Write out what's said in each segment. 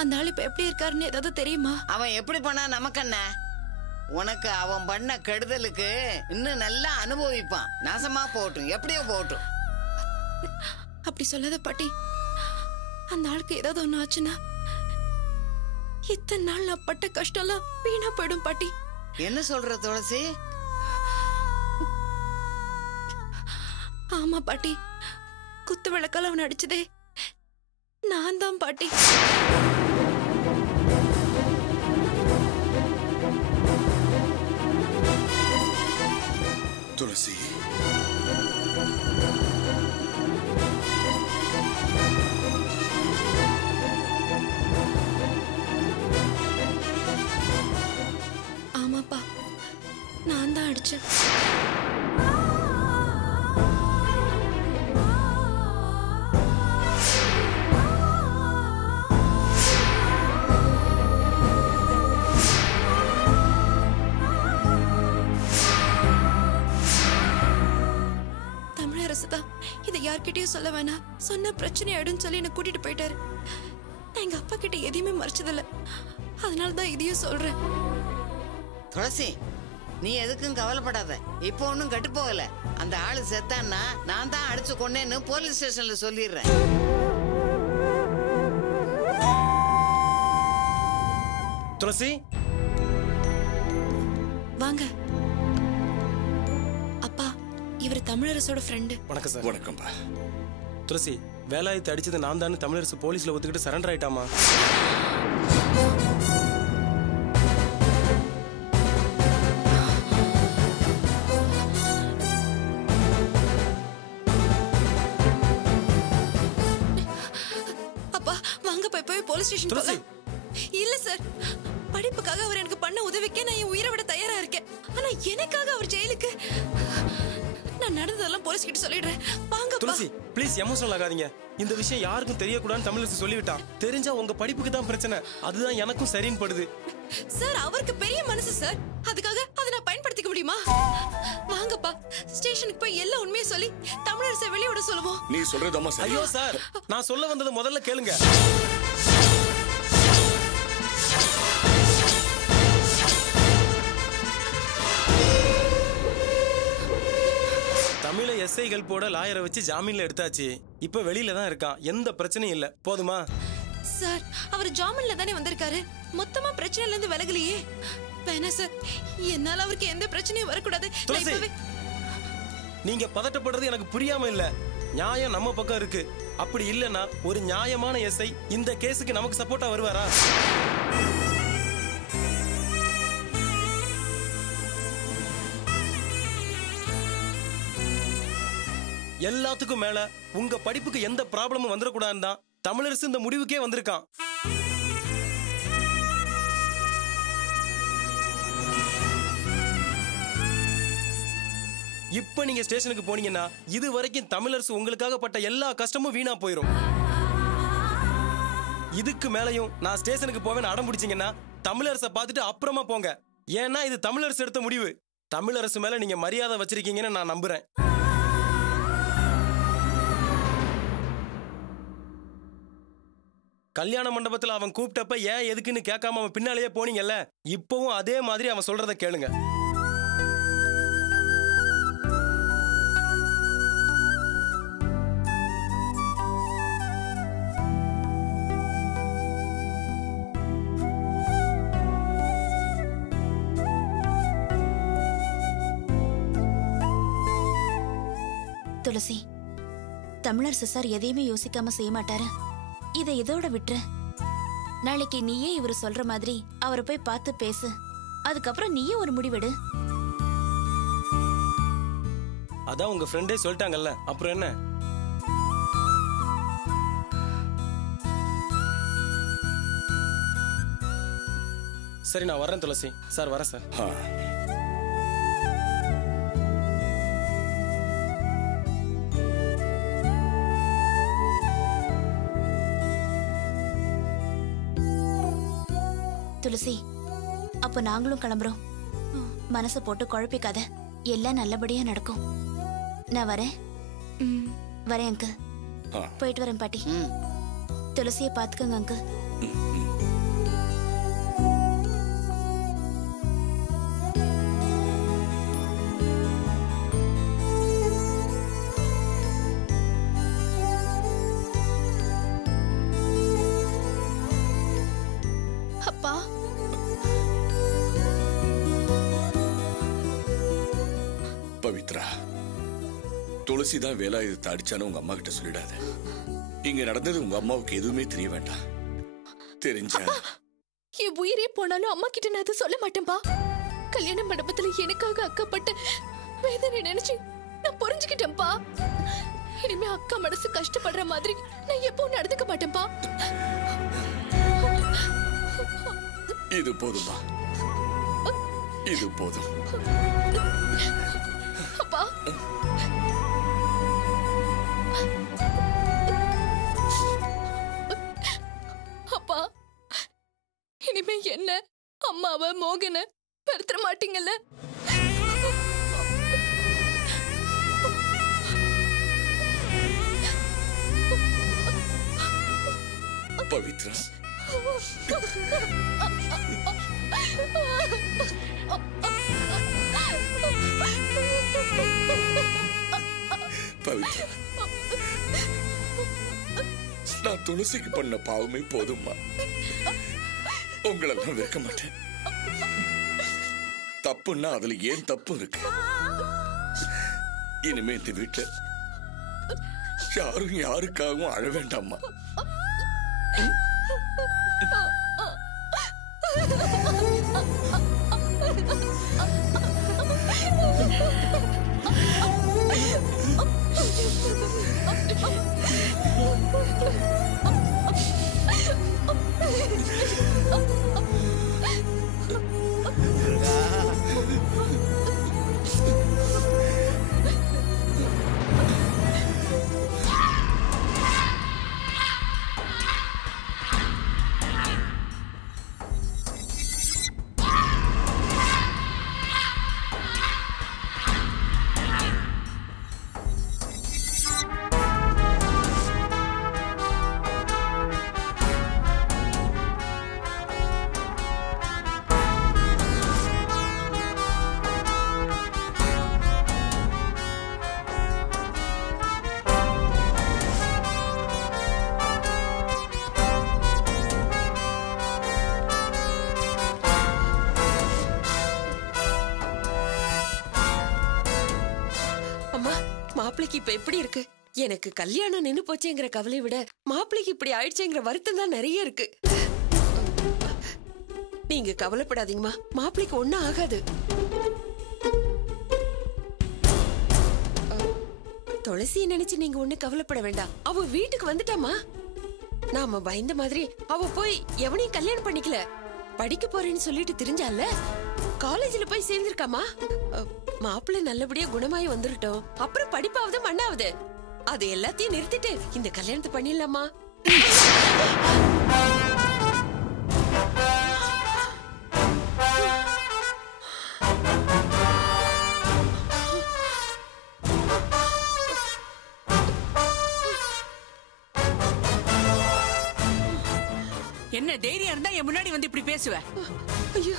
அந்த ஆள் இப்ப எப்படி இருக்காருன்னு ஏதாவது தெரியுமா? அவன் எப்படி பண்ணா நமக்கு என்ன? உனக்கு அவன் பண்ண கெடுதலுக்கு இன்னும் நல்லா அனுபவிப்பான். நாசமா போட்டும், எப்படியோ போட்டும். அப்படி சொல்லாத பாட்டி. அந்த ஆளுக்கு ஏதாவது ஒண்ணு ஆச்சுன்னா இத்தனை நாள் நான் பட்ட கஷ்டம்லாம் வீணா போயிடும் பாட்டி. என்ன சொல்ற துளசி? ஆமா பாட்டி, குத்து விளக்கால அவன் அடிச்சதே நான் தான் பாட்டி. துளசி, ஆமாப்பா, நான் தான் அடிச்சேன். இதை யார்கிட்டயும் சொல்ல வேணாம், சொன்ன பிரச்சனை ஆயிடும் சொல்லி என்ன கூட்டிட்டு போயிட்டாரு. நான் எங்க அப்பா கிட்ட எதையுமே மறைச்சதில்ல, அதனாலதான் இதையும் சொல்றேன். துளசி, நீ எதுக்கும் கவலைப்படாத. இப்போ ஒன்னும் கெட்டு போகல. அந்த ஆளு செத்தான்னா நான் தான் அடிச்சு கொண்டேன்னு போலீஸ் ஸ்டேஷன்ல சொல்லிடுறேன். துளசி, வாங்க. அப்பா, இவர் தமிழரசோட ஃப்ரெண்டு. வணக்கம் சார். வணக்கம்பா. துளசி, வேலாயத்தை அடிச்சது நான் தான் தமிழரசு போலீஸ்ல ஒத்துக்கிட்டு சரண்டர் ஆயிட்டாமா? அப்பா வாங்க, போய் போலீஸ் ஸ்டேஷன் போலாம். இல்ல சார், படிப்புக்காக அவர் எனக்கு பண்ண உதவிக்கே நான் என் உயிரை விட தயாரா இருக்கேன். ஆனா எனக்காக அவர் ஜெயிலுக்கு? நான் நடந்ததெல்லாம் போலீஸ் கிட்ட சொல்லிடுறேன். வாங்க. துளசி, ப்ளீஸ் எமோஷனல் ஆகாதீங்க. இந்த விஷயம் யாருக்கும் தெரியக்கூடாதுன்னு தமிழரசு சொல்லிவிட்டான். தெரிஞ்சா உங்க படிப்புக்கு தான் பிரச்சனை. அதுதான் எனக்கும் சரின்னு படுது. சார், அவருக்கு பெரிய மனசு சார், அதுக்காக அதை நான் பயன்படுத்திக்க முடியுமா? வாங்கப்பா, ஸ்டேஷனுக்கு போய் எல்லா உண்மையை சொல்லி தமிழரசை வெளியோட சொல்லுவோம். நீ சொல்றதம்மா சரி. ஐயோ சார், நான் சொல்ல வந்தது முதல்ல கேளுங்க. தமிழ எஸ்ஐகள் போட லாயரை வச்சு ஜாமீன்ல எடுத்தாச்சு. இப்ப வெளியில தான் இருக்கான். எந்த பிரச்சனையும் இல்ல. போதுமா? சார், அவர் ஜாமீன்ல தானே வந்திருக்காரு. மொத்தமா பிரச்சனைல இருந்து விலகலையே. வேணா சார், என்னால அவருக்கு எந்த பிரச்சனையும் வரக்கூடாது. நீங்க பதட்டப்படுறது எனக்கு புரியாம இல்ல. நியாயம் நம்ம பக்கம் இருக்கு. அப்படி இல்லனா ஒரு நியாயமான எஸ்ஐ இந்த கேஸுக்கு நமக்கு சப்போர்ட்டா வருவாரா? எல்லாத்துக்கும் மேல உங்க படிப்புக்கு எந்த ப்ராப்ளமும் வந்துடக்கூடாதுன்னு தான் தமிழரசு இந்த முடிவுக்கே வந்திருக்கான். இப்ப நீங்க ஸ்டேஷனுக்கு போனீங்கன்னா இது வரைக்கும் தமிழரசு உங்களுக்காக பட்ட எல்லா கஷ்டமும் வீணா போயிடும். இதுக்கு மேலையும் நான் ஸ்டேஷனுக்கு போவேன்னு அடம் பிடிச்சீங்கன்னா தமிழரசை பார்த்துட்டு அப்புறமா போங்க. ஏன்னா இது தமிழரசு எடுத்த முடிவு. தமிழரசு மேல நீங்க மரியாதை வச்சிருக்கீங்கன்னு நான் நம்புறேன். கல்யாண மண்டபத்துல அவன் கூப்பிட்டப்ப ஏன் எதுக்குன்னு கேட்காம அவன் பின்னாலேயே போனீங்கல்ல, இப்பவும் அதே மாதிரி அவன் சொல்றத கேளுங்க. துளசி, தமிழரசு சார் எதையுமே யோசிக்காம செய்ய மாட்டாரு. இதை இதோட விட்டுரு. நாளைக்கு நீயே இவரு சொல்ற மாதிரி அவரை போய் பார்த்து பேசு. அதுக்கப்புறம் நீயே ஒரு முடிவெடு. அதான் உங்க ஃப்ரெண்டே சொல்லிட்டாங்கல்ல, அப்புறம் என்ன? சரி, நான் வரேன் துளசி. சார் வரேன் சார். துளசி, அப்ப நாங்களும் கிளம்புறோம். மனசை போட்டு குழப்பிக்காத, எல்லாம் நல்லபடியா நடக்கும். நான் வரேன். வரேன் அங்கிள். போயிட்டு வரேன் பாட்டி. துளசியை பாத்துக்கங்க அங்கிள். பவித்ரா, துளசி தான் வேலாயுதத்தை அடிச்சான்னு உங்க அம்மா கிட்ட சொல்லிடாத. இங்க நடந்தது உங்க அம்மாவுக்கு எதுவுமே தெரிய வேண்டாம். தெரிஞ்சா என் உயிரே போனாலும் அம்மா கிட்ட நான் அதை சொல்ல மாட்டேன்பா. கல்யாண மண்டபத்துல எனக்காக அக்கப்பட்ட வேதனை நினைச்சு நான் புரிஞ்சுக்கிட்டேன்பா. இனிமே அக்கா மனசு கஷ்டப்படுற மாதிரி நான் எப்பவும் நடந்துக்க மாட்டேன்பா. இது போதுமா? இது போதும். அப்பா, அப்பா, இனிமே என்ன அம்மாவை மோகனை வருத்த மாட்டீங்கல்ல? பவித்ரா, பவித்ரா, நான் துளசிக்கு பண்ண பாவமே போதும்மா. உங்களெல்லாம் வெறுக்க மாட்டேன். தப்புன்னா அதுல ஏன் தப்பு இருக்கு? இனிமே இந்த வீட்டுல யாரும் யாருக்காகவும் அழ வேண்டாம்மா. மாப்பிளைக்கு இப்ப எப்படி இருக்கு? எனக்கு கல்யாணம் நின்னு போச்சேங்கிற கவலை விட மாப்பிளைக்கு இப்படி ஆயிடுச்சேங்கிற வருத்தம் தான் நிறைய இருக்கு. நீங்க கவலைப்படாதீங்கம்மா, மாப்பிளைக்கு ஒண்ணும் ஆகாது. துளசியை நினைச்சு நீங்க ஒண்ணு கவலைப்பட வேண்டாம். அவ வீட்டுக்கு வந்துட்டாமா. நாம பயந்த மாதிரி அவ போய் எவனையும் கல்யாணம் பண்ணிக்கல. படிக்க போறேன்னு சொல்லிட்டு தெரிஞ்சால காலேஜ்ல போய் சேர்ந்திருக்காமா. மாப்பிள்ளை நல்லபடியா குணமாயி வந்துட்டோம். அப்புறம் படிப்பாவது மண்ணாவது. அது எல்லாத்தையும் நிறுத்திட்டு இந்த கல்யாணத்தை பண்ணிடலாமா? என்ன தைரியம் இருந்தா என் முன்னாடி வந்து இப்படி பேசுவ? ஐயோ,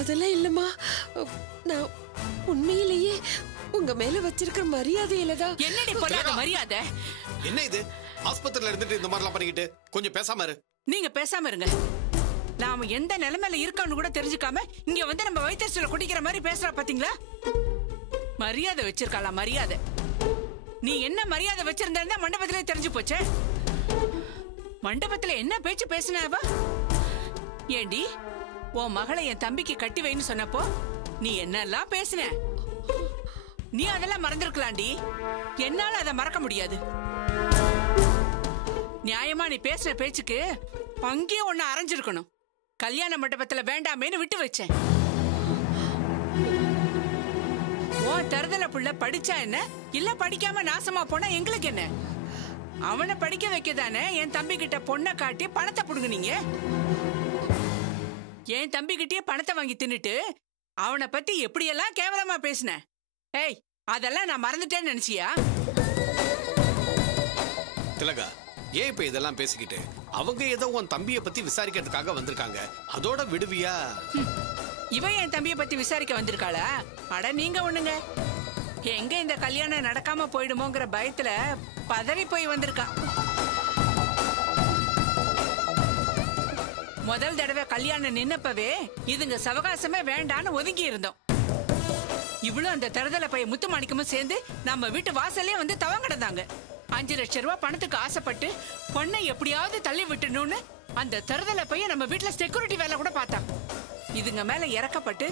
அதெல்லாம் இல்லம்மா. நான் உண்மையிலேயே உங்க மேல வச்சிருக்கிற மரியாதையிலதான். என்னடி பொல்லாத மரியாதை? என்ன இது? ஆஸ்பத்திரியில இருந்துட்டு இந்த மாதிரிலாம் பண்ணிக்கிட்டு கொஞ்சம் பேசாம இரு. நீங்க பேசாம இருங்க. நாம எந்த நிலைமையில இருக்கோம்னு கூட தெரிஞ்சுக்காம இங்க வந்து நம்ம வயிற்றுல குடிக்கிற மாதிரி பேசுறா பாத்தீங்களா? மரியாதை வச்சிருக்காளா? மரியாதை? நீ என்ன மரியாதை வச்சிருந்தா மண்டபத்திலே தெரிஞ்சு போச்சே. மண்டபத்துல என்ன பேச்சு பேசினாவா? ஏண்டி உன் மகளை என் தம்பிக்கு கட்டி வைன்னு சொன்னப்போ நீ என்னெல்லாம் பேசின? நீ அதெல்லாம் மறந்துருக்கலாண்டி. என்னால அதை மறக்க முடியாது. நியாயமா நீ பேசின பேச்சுக்கு அங்கேயே ஒன்னு அரைஞ்சிருக்கணும். கல்யாண மண்டபத்துல வேண்டாமேன்னு விட்டு வச்சேன். உன் தருதல புள்ள படிச்சா என்ன, இல்ல படிக்காம நாசமா போனா எங்களுக்கு என்ன? அவனை படிக்க வைக்கதானே என் தம்பி கிட்ட பொண்ணை காட்டி பணத்தை புடுங்குனீங்க. என் தம்பி கிட்டே பணத்தை வாங்கி தின்னுட்டு அவனை பத்தி எப்படியெல்லாம் கேவலமா பேசின. ஏய், அதெல்லாம் நான் மறந்துட்டேன்னு நினைச்சியா? திலகா, ஏன் இப்ப இதெல்லாம் பேசிக்கிட்டு? அவங்க ஏதோ உன் தம்பியை பத்தி விசாரிக்கிறதுக்காக வந்திருக்காங்க. அதோட விடுவியா? இவன் என் தம்பியை பத்தி விசாரிக்க வந்திருக்காளா? அட நீங்க ஒண்ணுங்க. எங்க இந்த கல்யாணம் நடக்காம போயிடுமோங்கிற பயத்துல பதறி போய் வந்திருக்கா. முதல் தடவை கல்யாணம் நின்னப்பவே இதுங்க சவகாசமே வேண்டான்னு ஒதுங்கி இருந்தோம். இவ்வளவு அந்த தரதல பைய முத்து மாணிக்கமும் சேர்ந்து நம்ம வீட்டு வாசல்லே வந்து தவம் கிடந்தாங்க. 5 லட்சம் ரூபாய் பணத்துக்கு ஆசைப்பட்டு பொண்ணை எப்படியாவது தள்ளி விட்டுணும்னு அந்த தரதல பைய நம்ம வீட்டுல செக்யூரிட்டி வேலை கூட பார்த்தாங்க. இதுங்க மேல இறக்கப்பட்டு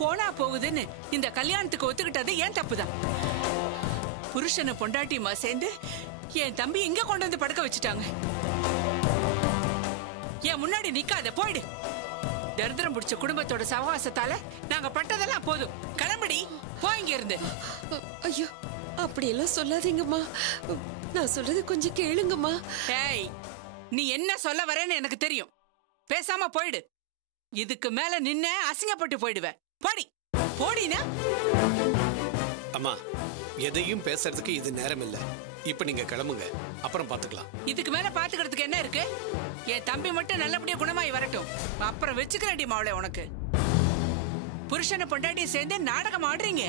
போனா போகுதுன்னு இந்த கல்யாணத்துக்கு ஒத்துக்கிட்டது ஏன் தப்புதான். புருஷனை பொண்டாட்டியுமா சேர்ந்து என் தம்பி இங்க கொண்டு வந்து படுக்க வச்சுட்டாங்க. என் முன்னாடி நிக்காத, போயிடு. தரித்திரம் பிடிச்ச குடும்பத்தோட சவகாசத்தால நாங்க பட்டதெல்லாம் போதும். கிளம்படி, போயிங்க இருந்து. ஐயோ, அப்படியெல்லாம் சொல்லாதீங்கம்மா. நான் சொல்றது கொஞ்சம் கேளுங்கம்மா. ஏய், நீ என்ன சொல்ல வரேன்னு எனக்கு தெரியும். பேசாம போயிடு. இதுக்கு மேல நின்ன அசிங்கப்பட்டு போயிடுவேன். போடி, போடினா. அம்மா, எதையும் பேசுறதுக்கு இது நேரம் இல்ல. இப்ப நீங்க கிளம்புங்க, அப்புறம் பாத்துக்கலாம். இதுக்கு மேல பாத்துக்கிறதுக்கு என்ன இருக்கு? என் தம்பி மட்டும் நல்லபடியா குணமாயி வரட்டும், அப்புறம் வச்சுக்கிறேன்டி மாவளே. உனக்கு புருஷனை பொண்டாட்டி சேர்ந்து நாடகம் ஆடுறீங்க.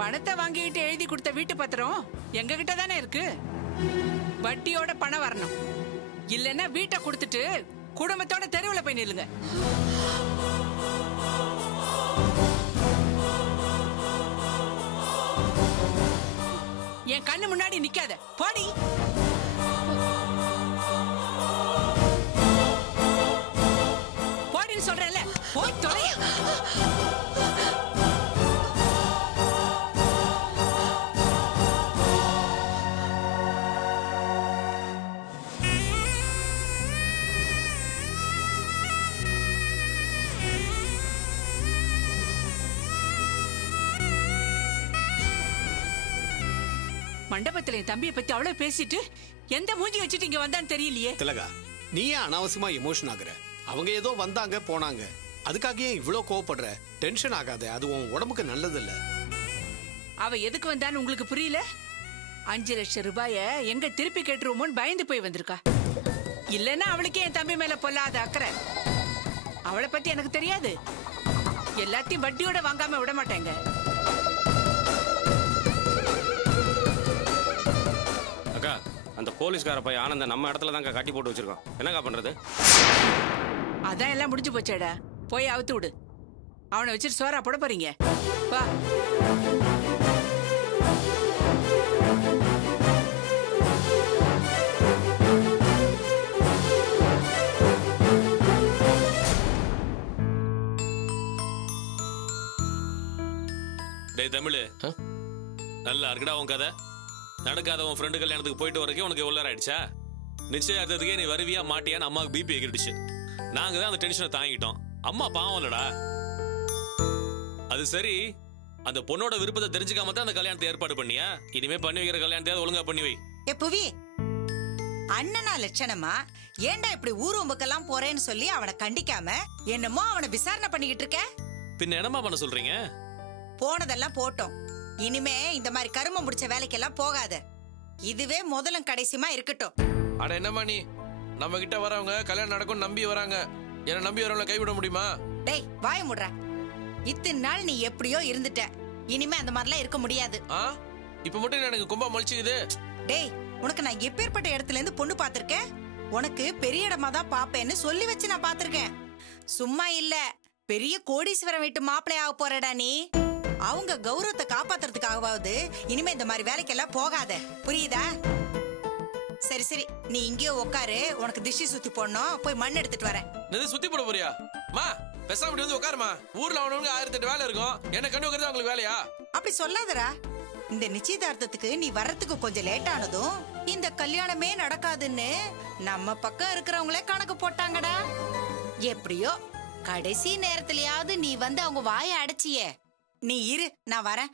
பணத்தை வாங்கிட்டு எழுதி கொடுத்த வீட்டு பத்திரம் எங்க கிட்ட தானே இருக்கு. வட்டியோட பணம் வரணும், இல்லன்னா வீட்டை கொடுத்துட்டு குடும்பத்தோட தெருவுல போய் நில்லுங்க. என் கண்ணு முன்னாடி நிக்காத, போடி. போடின்னு சொல்றேன்ல, போய் தொலை. மண்டபத்துல என் தம்பியை பத்தி அவ்வளவு பேசிட்டு எந்த மூஞ்சி வச்சுட்டு இங்க வந்தான்னு தெரியலையே. திலகா, நீ ஏன் அனாவசியமா எமோஷன் ஆகுற? அவங்க ஏதோ வந்தாங்க போனாங்க, அதுக்காக ஏன் இவ்வளவு கோவப்படுற? டென்ஷன் ஆகாத, அது உன் உடம்புக்கு நல்லது இல்ல. அவ எதுக்கு வந்தான்னு உங்களுக்கு புரியல? 5 லட்சம் ரூபாய எங்க திருப்பி கேட்டுருவோமோன்னு பயந்து போய் வந்திருக்கா. இல்லன்னா அவளுக்கே என் தம்பி மேல பொல்லாத அக்கறை. அவளை பத்தி எனக்கு தெரியாது. எல்லாத்தையும் வட்டியோட வாங்காம விட மாட்டேங்க. அக்கா, அந்த போலீஸ்கார பையன் ஆனந்த நம்ம இடத்துல தான் கட்டி போட்டு வச்சிருக்கோம். என்னக்கா பண்றது? அதான் எல்லாம் முடிஞ்சு போச்சேடா. போய் அவுத்து விடு. அவனை வச்சுட்டு சோறா போட போறீங்க? வா. டேய் தமிழ், நல்லா இருக்குடா உன் கதை. நடக்காத உன் ஃப்ரெண்டு கல்யாணத்துக்கு போயிட்டு வரக்கே உனக்கு எவ்வளோ நேரம் ஆயிடுச்சா? நிச்சயதார்த்தத்துக்கே நீ வருவியா மாட்டியான்னு அம்மாவுக்கு பிபி எகிடுச்சு. நாங்க தான் அந்த டென்ஷனை தாங்கிட்டோம். அம்மா பாவம் இல்லடா. அது சரி, அந்த பொண்ணோட விருப்பத்தை தெரிஞ்சுக்காம தான் அந்த கல்யாணத்தை ஏற்பாடு பண்ணியா? இனிமே பண்ணி வைக்கிற கல்யாணத்தையாவது ஒழுங்கா பண்ணி வை. ஏ புவி, அண்ணனா லட்சணமா ஏண்டா இப்படி ஊர்வம்புக்கெல்லாம் போறேன்னு சொல்லி அவனை கண்டிக்காம என்னமோ அவனை விசாரணை பண்ணிக்கிட்டு இருக்க? பின்ன என்னமா பண்ண சொல்றீங்க? போனதெல்லாம் போட்டோம். இனிமே இந்த மாதிரி கருமம் முடிச்ச வேலைக்கெல்லாம் போகாத. இதுவே முதலும் கடைசியுமா இருக்கட்டும். அட என்னம்மா நீ, நம்ம கிட்ட வரவங்க கல்யாணம் நடக்கும் நம்பி வராங்க. என்ன நம்பி வரவங்கள கைவிட முடியுமா? டேய் வாய முடுற. இத்தனை நாள் நீ எப்படியோ இருந்துட்ட, இனிமே அந்த மாதிரிலாம் இருக்க முடியாது. இப்ப மட்டும் எனக்கு கும்பா மொழிச்சுக்குது. டேய், உனக்கு நான் எப்பேற்பட்ட இடத்துல இருந்து பொண்ணு பாத்திருக்கேன். உனக்கு பெரிய இடமா தான் பாப்பேன்னு சொல்லி வச்சு நான் பாத்திருக்கேன். சும்மா இல்ல, பெரிய கோடீஸ்வரம் வீட்டு மாப்பிள்ளை ஆக போறடா நீ. அவங்க கௌரவத்தை காப்பாத்துறதுக்காகவாவது இனிமே இந்த மாதிரி வேலைக்கெல்லாம் போகாத, புரியுதா? சரி சரி, நீ இங்கேயோ உட்காரு. உனக்கு திஷ்டி சுத்தி போடணும், போய் மண் எடுத்துட்டு வரேன். சுத்தி போட போறியா? மா பேசாம வந்து உட்காருமா. ஊர்ல அவனவங்க 1008 வேலை இருக்கும். என்ன கண்டு வைக்கிறது அவங்களுக்கு வேலையா? அப்படி சொல்லாதடா. இந்த நிச்சயதார்த்தத்துக்கு நீ வர்றதுக்கு கொஞ்சம் லேட் ஆனதும் இந்த கல்யாணமே நடக்காதுன்னு நம்ம பக்கம் இருக்கிறவங்களே கணக்கு போட்டாங்கடா. எப்படியோ கடைசி நேரத்திலயாவது நீ வந்து அவங்க வாயை அடைச்சியே. நீ இரு, நான் வரேன்.